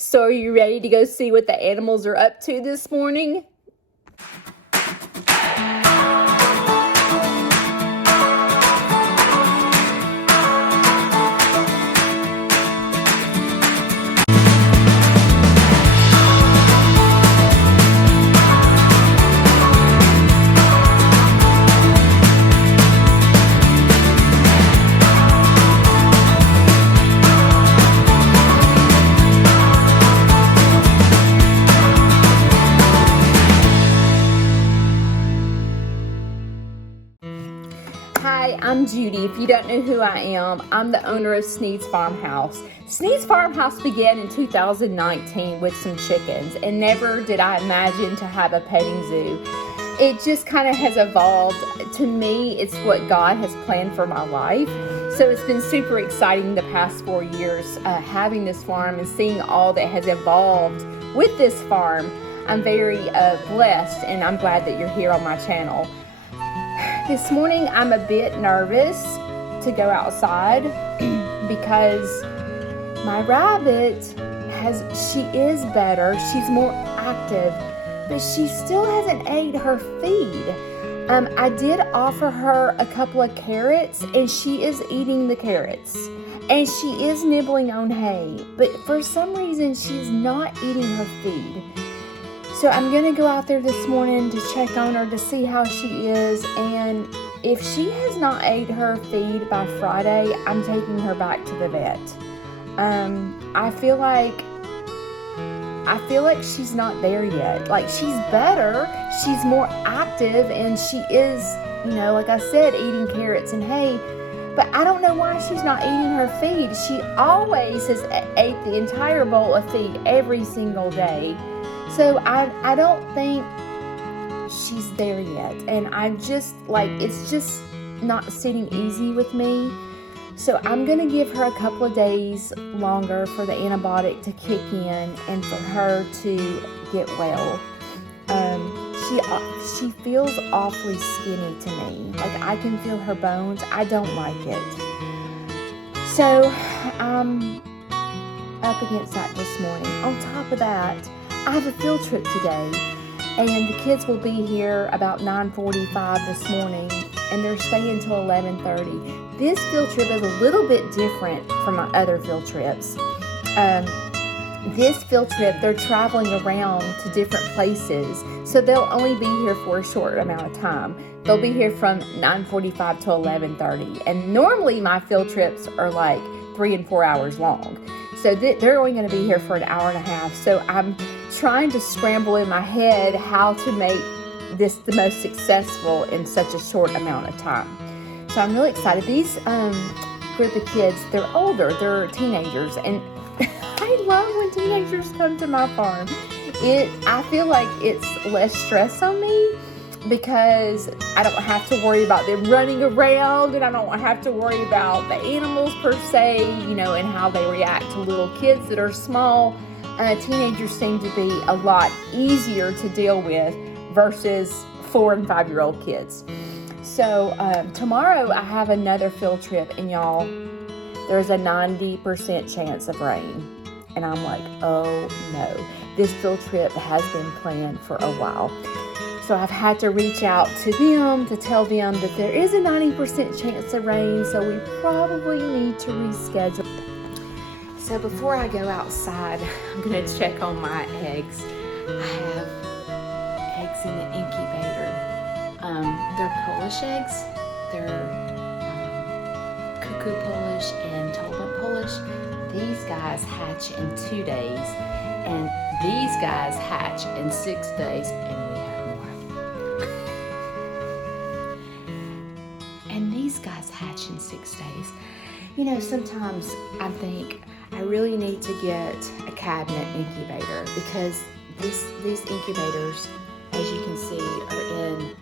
So are you ready to go see what the animals are up to this morning? Hi, I'm Judy. If you don't know who I am, I'm the owner of Sneed's Farmhouse. Sneed's Farmhouse began in 2019 with some chickens, and never did I imagine to have a petting zoo. It just kind of has evolved. To me, it's what God has planned for my life. So it's been super exciting the past 4 years having this farm and seeing all that has evolved with this farm. I'm very blessed, and I'm glad that you're here on my channel. This morning I'm a bit nervous to go outside because my rabbit she is better, she's more active, but she still hasn't ate her feed. I did offer her a couple of carrots and she is eating the carrots and she is nibbling on hay, but for some reason she's not eating her feed. So I'm going to go out there this morning to check on her to see how she is, and if she has not ate her feed by Friday, I'm taking her back to the vet. I feel like she's not there yet. Like, she's better, she's more active, and she is, like I said, eating carrots and hay, but I don't know why she's not eating her feed. She always has ate the entire bowl of feed every single day. So I don't think she's there yet, and it's just not sitting easy with me. So I'm going to give her a couple of days longer for the antibiotic to kick in and for her to get well. She feels awfully skinny to me. Like, I can feel her bones. I don't like it. So I'm up against that this morning. On top of that, I have a field trip today, and the kids will be here about 9:45 this morning, and they're staying until 11:30. This field trip is a little bit different from my other field trips. This field trip, they're traveling around to different places, so they'll only be here for a short amount of time. They'll be here from 9:45 to 11:30, and normally my field trips are like 3 and 4 hours long. So they're only going to be here for an hour and a half. So I'm trying to scramble in my head how to make this the most successful in such a short amount of time. So I'm really excited. These group of kids, they're older, they're teenagers, and I love when teenagers come to my farm. I feel like it's less stress on me because I don't have to worry about them running around, and I don't have to worry about the animals per se, and how they react to little kids that are small. Teenagers seem to be a lot easier to deal with versus 4 and 5-year-old kids. So tomorrow I have another field trip, and y'all, there's a 90% chance of rain. And I'm like, oh no. This field trip has been planned for a while. So I've had to reach out to them to tell them that there is a 90% chance of rain, so we probably need to reschedule. So before I go outside, I'm going to check on my eggs. I have eggs in the incubator. They're Polish eggs. They're cuckoo Polish and Tolman Polish. These guys hatch in 2 days, and these guys hatch in 6 days, and we have more. And these guys hatch in 6 days. Sometimes I think I really need to get a cabinet incubator because these incubators, as you can see, are in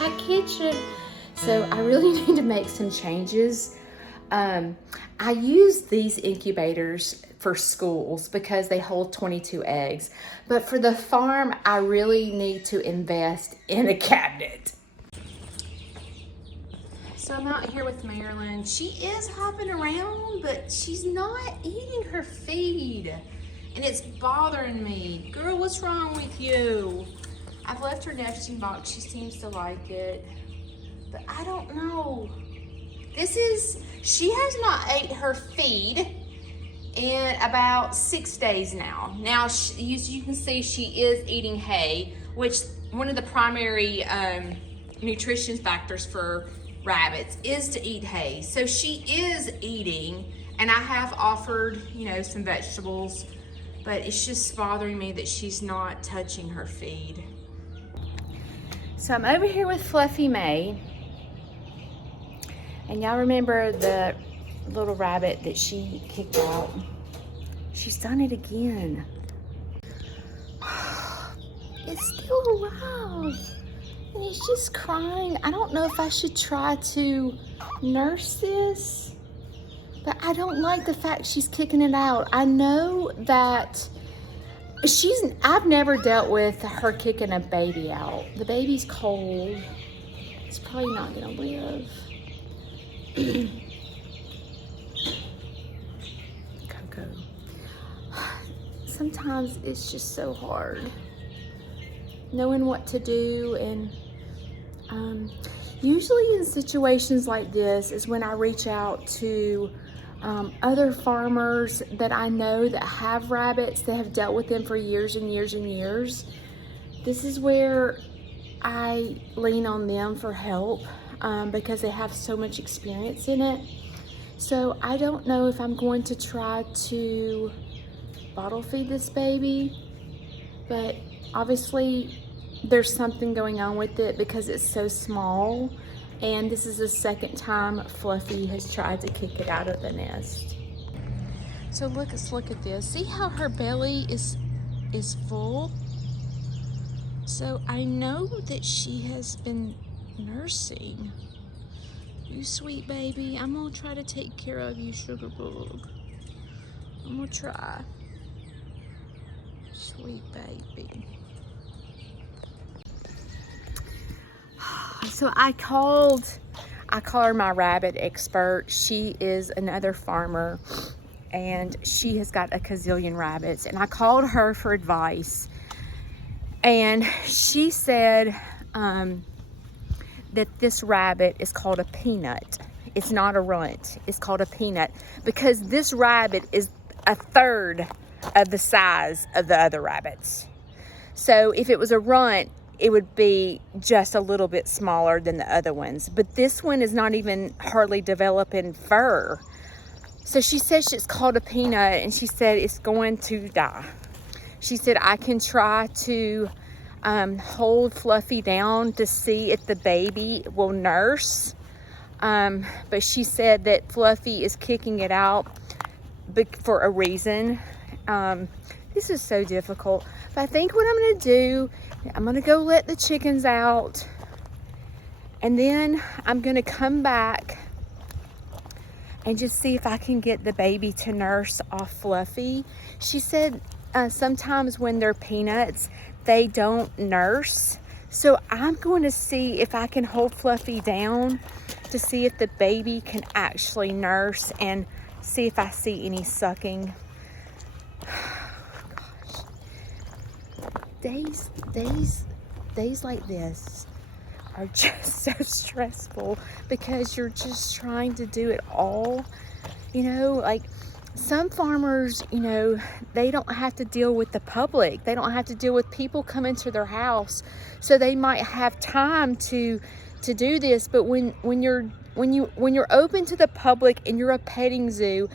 my kitchen. So I really need to make some changes. I use these incubators for schools because they hold 22 eggs. But for the farm, I really need to invest in a cabinet. So I'm out here with Marilyn. She is hopping around, but she's not eating her feed. And it's bothering me. Girl, what's wrong with you? I've left her nesting box. She seems to like it. But I don't know. She has not ate her feed in about 6 days now. Now, you can see she is eating hay, which one of the primary nutrition factors for rabbits is to eat hay. So she is eating, and I have offered, some vegetables, but it's just bothering me that she's not touching her feed. So I'm over here with Fluffy May, and y'all remember the little rabbit that she kicked out? She's done it again. It's still alive. And he's just crying. I don't know if I should try to nurse this, but I don't like the fact she's kicking it out. I know that I've never dealt with her kicking a baby out. The baby's cold. It's probably not gonna live. Coco. Sometimes it's just so hard knowing what to do, and usually in situations like this is when I reach out to other farmers that I know that have rabbits, that have dealt with them for years and years and years. This is where I lean on them for help because they have so much experience in it. So I don't know if I'm going to try to bottle feed this baby, but obviously there's something going on with it because it's so small, and this is the second time Fluffy has tried to kick it out of the nest. So let's look at this. See how her belly is full? So I know that she has been nursing. You sweet baby. I'm gonna try to take care of you, sugar bug. I'm gonna try. Sweet baby. So I call her my rabbit expert. She is another farmer, and she has got a gazillion rabbits, and I called her for advice, and she said that this rabbit is called a peanut. It's not a runt. It's called a peanut because this rabbit is a third of the size of the other rabbits. So if it was a runt, it would be just a little bit smaller than the other ones. But this one is not even hardly developing fur. So she says it's called a peanut, and she said it's going to die. She said I can try to hold Fluffy down to see if the baby will nurse. But she said that Fluffy is kicking it out for a reason. This is so difficult. But I think what I'm gonna do, I'm gonna go let the chickens out, and then I'm gonna come back and just see if I can get the baby to nurse off Fluffy. She said sometimes when they're peanuts, they don't nurse. So I'm going to see if I can hold Fluffy down to see if the baby can actually nurse and see if I see any sucking. Gosh. Days like this are just so stressful because you're just trying to do it all. Like some farmers, they don't have to deal with the public. They don't have to deal with people coming to their house. So they might have time to do this. But when you're open to the public and you're a petting zoo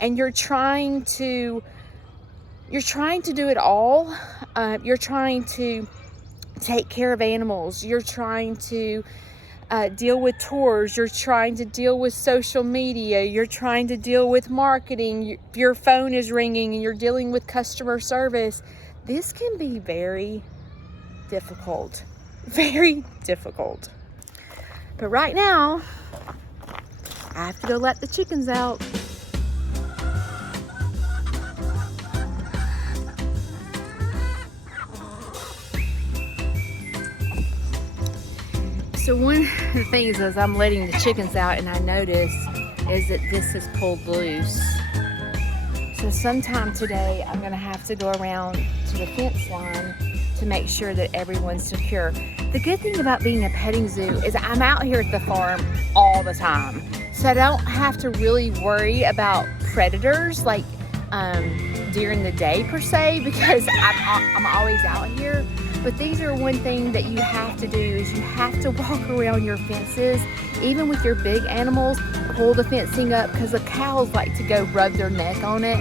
and you're trying to do it all, you're trying to take care of animals, you're trying to deal with tours, you're trying to deal with social media, you're trying to deal with marketing, your phone is ringing and you're dealing with customer service. This can be very difficult, very difficult. But right now, I have to go let the chickens out. So one of the things as I'm letting the chickens out and I notice is that this is pulled loose. So sometime today I'm gonna have to go around to the fence line to make sure that everyone's secure. The good thing about being a petting zoo is I'm out here at the farm all the time. So I don't have to really worry about predators like during the day per se, because I'm always out here. But these are one thing that you have to do is you have to walk around your fences, even with your big animals, pull the fencing up because the cows like to go rub their neck on it.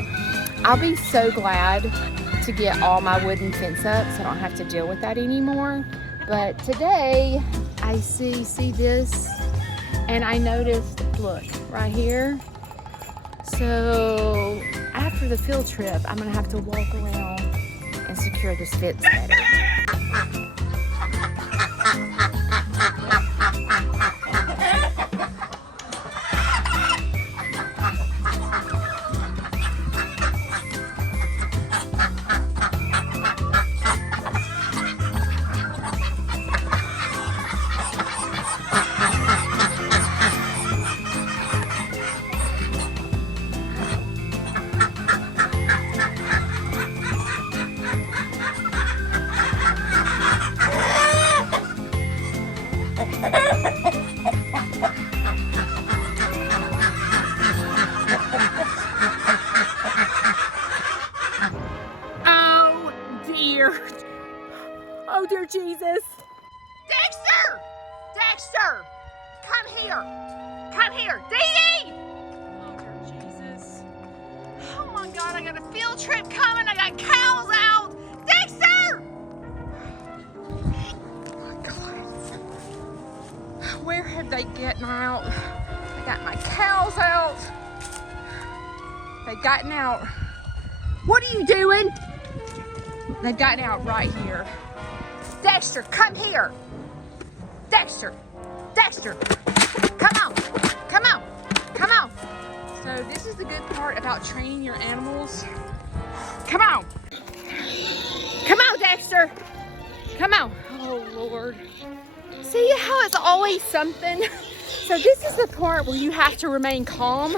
I'll be so glad to get all my wooden fence up so I don't have to deal with that anymore. But today I see this and I noticed, look, right here. So after the field trip, I'm gonna have to walk around and secure this fence better. Oh dear Jesus. Dexter! Dexter! Come here! Come here! Dee Dee! Oh dear Jesus. Oh my God, I got a field trip coming. I got cows out. Dexter! Oh my God. Where have they gotten out? I got my cows out. They've gotten out. What are you doing? They've gotten out right here. Dexter, come here. Dexter, Dexter, come on, come on, come on. So this is the good part about training your animals. Come on. Come on, Dexter. Come on. Oh, Lord. See how it's always something? So this is the part where you have to remain calm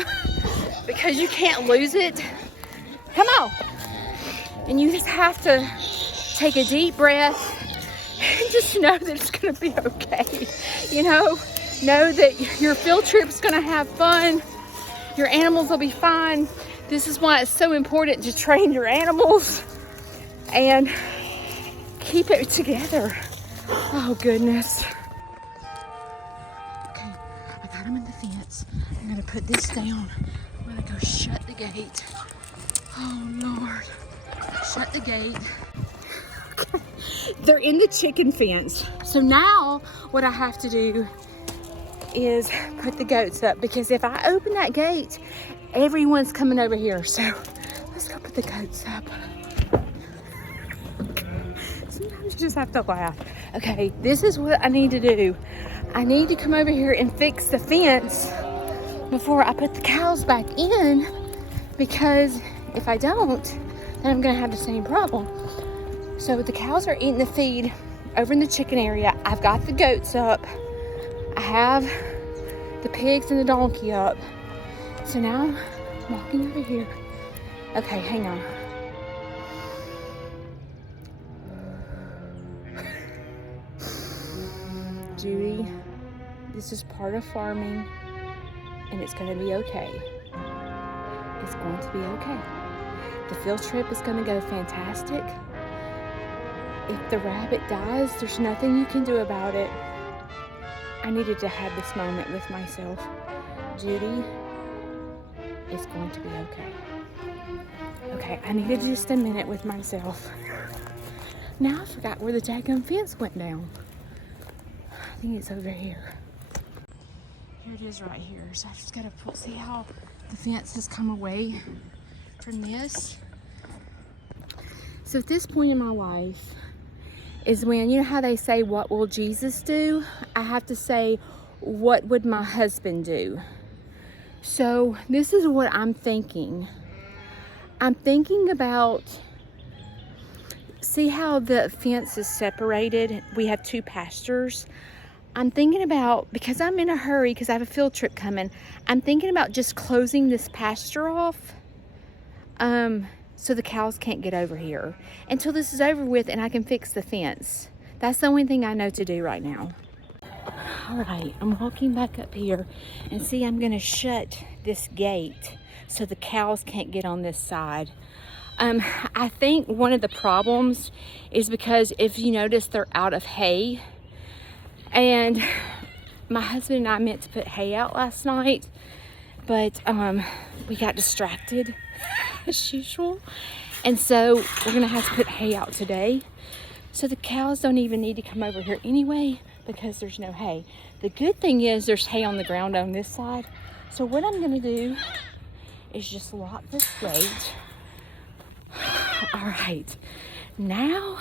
because you can't lose it. Come on. And you just have to take a deep breath and just know that it's gonna be okay. You know that your field trip's gonna have fun. Your animals will be fine. This is why it's so important to train your animals and keep it together. Oh goodness. Okay, I got them in the fence. I'm gonna put this down. I'm gonna go shut the gate. Oh Lord, shut the gate. Okay. They're in the chicken fence. So now what I have to do is put the goats up, because if I open that gate, everyone's coming over here. So let's go put the goats up. Sometimes you just have to laugh. Okay, this is what I need to do. I need to come over here and fix the fence before I put the cows back in, because if I don't, then I'm gonna have the same problem. So the cows are eating the feed over in the chicken area. I've got the goats up. I have the pigs and the donkey up. So now I'm walking over here. Okay, hang on. Judy, this is part of farming and it's gonna be okay. It's going to be okay. The field trip is gonna go fantastic. If the rabbit dies, there's nothing you can do about it. I needed to have this moment with myself. Judy, it's going to be okay. Okay, I needed just a minute with myself. Now I forgot where the daggum fence went down. I think it's over here. Here it is right here. So I just gotta see how the fence has come away from this. So at this point in my life is when, you know how they say, what will Jesus do? I have to say, what would my husband do? So this is what I'm thinking. I'm thinking about, see how the fence is separated? We have two pastures. I'm thinking about, because I'm in a hurry because I have a field trip coming, I'm thinking about just closing this pasture off so the cows can't get over here until this is over with and I can fix the fence. That's the only thing I know to do right now. All right, I'm walking back up here, and see, I'm gonna shut this gate so the cows can't get on this side. I think one of the problems is because if you notice, they're out of hay, and my husband and I meant to put hay out last night, but we got distracted as usual, and so we're gonna have to put hay out today. So the cows don't even need to come over here anyway because there's no hay. The good thing is there's hay on the ground on this side. So what I'm gonna do is just lock this gate. All right, now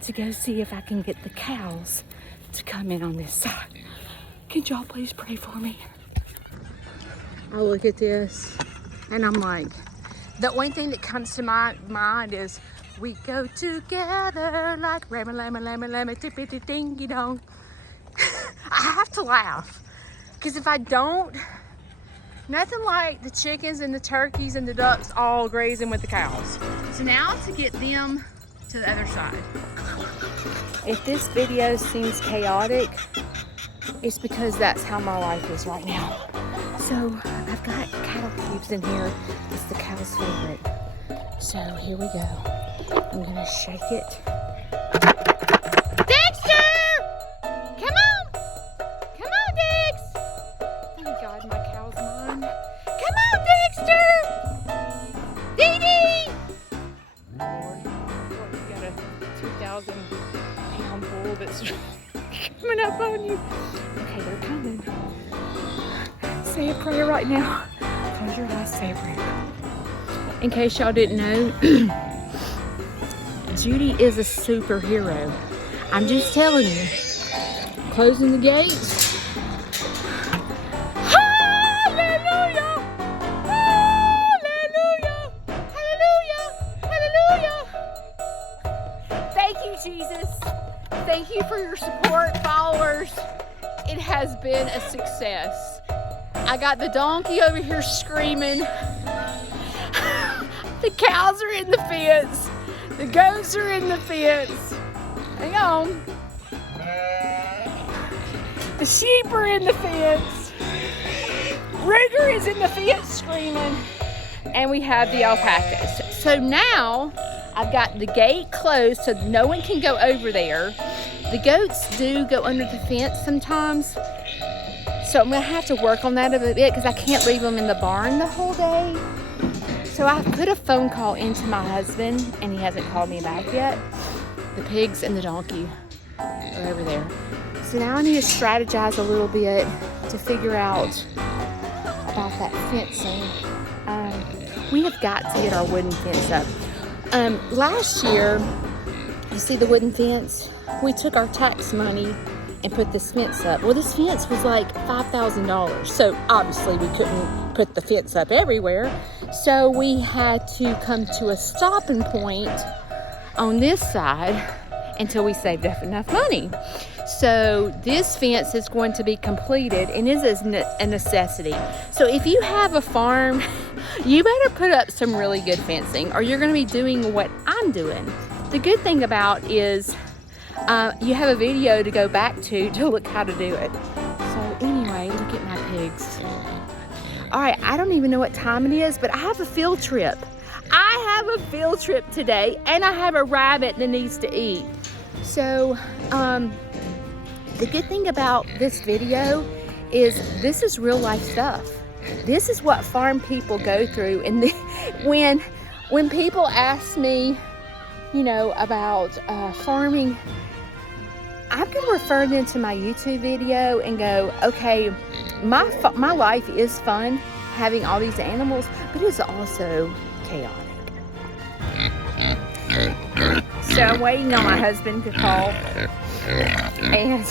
to go see if I can get the cows to come in on this side. Can y'all please pray for me? I look at this and I'm like, the only thing that comes to my mind is we go together like rama lama lama lama tippity dingy dong. I have to laugh because if I don't, nothing like the chickens and the turkeys and the ducks all grazing with the cows. So now to get them to the other side. If this video seems chaotic, it's because that's how my life is right now. So I've got cattle cubes in here. It's the cow's favorite. So here we go. I'm gonna shake it. Dexter! Come on! Come on, Dex! Thank God my cow's mine. Come on, Dexter! Dee Dee! Lord, you got a 2,000-pound bull that's coming up on you. Okay, they're coming. Say a prayer right now. Close your eyes, say a prayer. In case y'all didn't know, Judy is a superhero. I'm just telling you. Closing the gates. Hallelujah! Hallelujah! Hallelujah! Hallelujah! Thank you, Jesus. Thank you for your support, followers. It has been a success. I got the donkey over here screaming. The cows are in the fence. The goats are in the fence. Hang on. The sheep are in the fence. Ruger is in the fence screaming. And we have the alpacas. So now I've got the gate closed so no one can go over there. The goats do go under the fence sometimes. So I'm gonna have to work on that a bit because I can't leave them in the barn the whole day. So I put a phone call into my husband and he hasn't called me back yet. The pigs and the donkey are over there. So now I need to strategize a little bit to figure out about that fencing. We have got to get our wooden fence up. Last year, you see the wooden fence? We took our tax money and put this fence up. Well, this fence was like $5,000. So obviously we couldn't put the fence up everywhere. So we had to come to a stopping point on this side until we saved up enough money. So this fence is going to be completed and is a necessity. So if you have a farm, you better put up some really good fencing or you're gonna be doing what I'm doing. The good thing about is you have a video to go back to look how to do it. So anyway, look at my pigs. All right, I don't even know what time it is, but I have a field trip. I have a field trip today and I have a rabbit that needs to eat. So the good thing about this video is this is real life stuff. This is what farm people go through. And when people ask me, you know, about farming, I'm going to refer them to my YouTube video and go, okay, my life is fun having all these animals, but it's also chaotic. So I'm waiting on my husband to call, and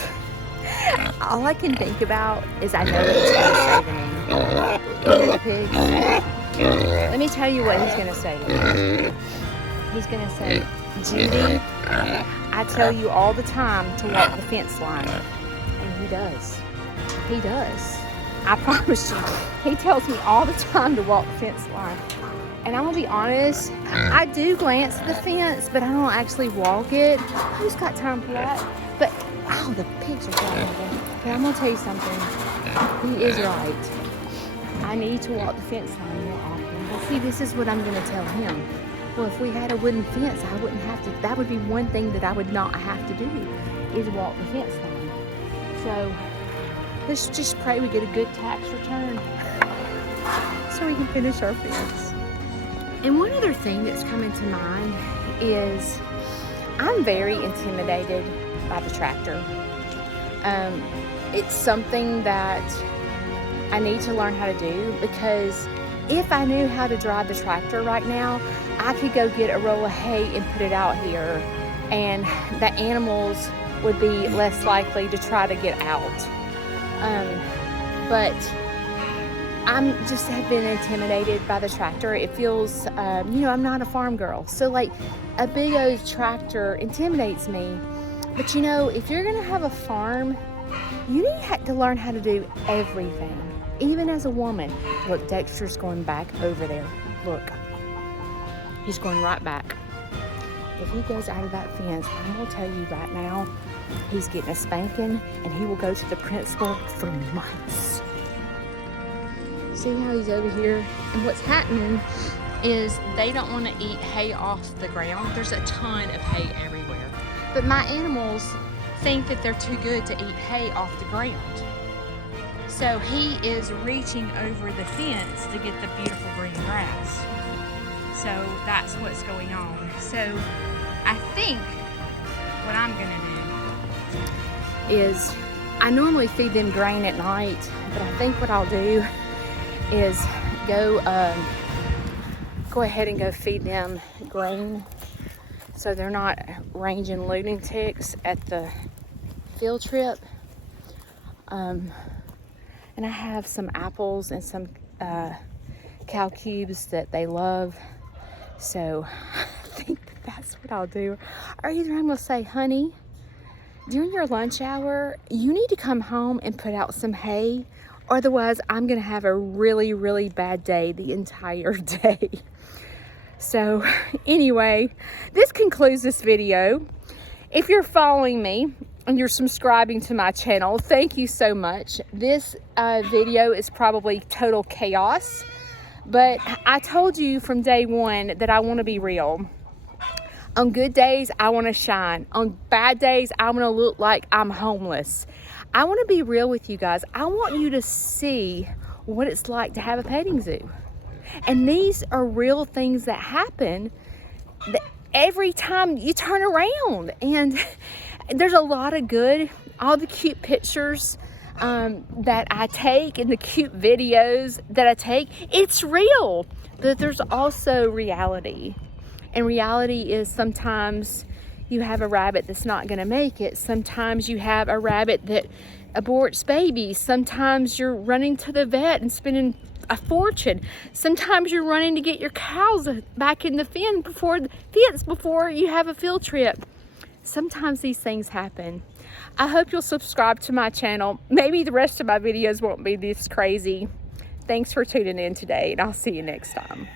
all I can think about is I know what he's going to say to me. Hear the pigs? Let me tell you what he's going to say to me. He's going to say, Judy, I tell you all the time to walk the fence line. And he does. He does. I promise you. He tells me all the time to walk the fence line. And I'm gonna be honest, I do glance at the fence, but I don't actually walk it. Who's got time for that? But, oh, the pigs are flying again. But I'm gonna tell you something. He is right. I need to walk the fence line more often. But see, this is what I'm gonna tell him. Well, if we had a wooden fence, I wouldn't have to. That would be one thing that I would not have to do, is walk the fence line. So, let's just pray we get a good tax return so we can finish our fence. And one other thing that's coming to mind is I'm very intimidated by the tractor. It's something that I need to learn how to do, because if I knew how to drive the tractor right now, I could go get a roll of hay and put it out here, and the animals would be less likely to try to get out. But I'm just have been intimidated by the tractor. It feels, you know, I'm not a farm girl. So like a big old tractor intimidates me. But you know, if you're gonna have a farm, you need to learn how to do everything. Even as a woman. Look, Dexter's going back over there. Look, he's going right back. If he goes out of that fence, I will tell you right now, he's getting a spanking, and he will go to the principal for months. See how he's over here? And what's happening is they don't want to eat hay off the ground. There's a ton of hay everywhere. But my animals think that they're too good to eat hay off the ground. So he is reaching over the fence to get the beautiful green grass. So that's what's going on. So I think what I'm gonna do is, I normally feed them grain at night, but I think what I'll do is go ahead and go feed them grain so they're not ranging lunatics at the field trip. And I have some apples and some cow cubes that they love. So I think that's what I'll do. Or either I'm gonna say, honey, during your lunch hour, you need to come home and put out some hay. Otherwise, I'm gonna have a really, really bad day the entire day. So anyway, this concludes this video. If you're following me and you're subscribing to my channel, thank you so much. This video is probably total chaos, but I told you from day one that I want to be real. On good days, I want to shine. On bad days, I want to look like I'm homeless. I want to be real with you guys. I want you to see what it's like to have a petting zoo. And these are real things that happen every time you turn around. And there's a lot of good, all the cute pictures that I take and the cute videos that I take, it's real. But there's also reality. And reality is sometimes you have a rabbit that's not going to make it. Sometimes you have a rabbit that aborts babies. Sometimes you're running to the vet and spending a fortune. Sometimes you're running to get your cows back in the fence before you have a field trip. Sometimes these things happen. I hope you'll subscribe to my channel. Maybe the rest of my videos won't be this crazy. Thanks for tuning in today, and I'll see you next time.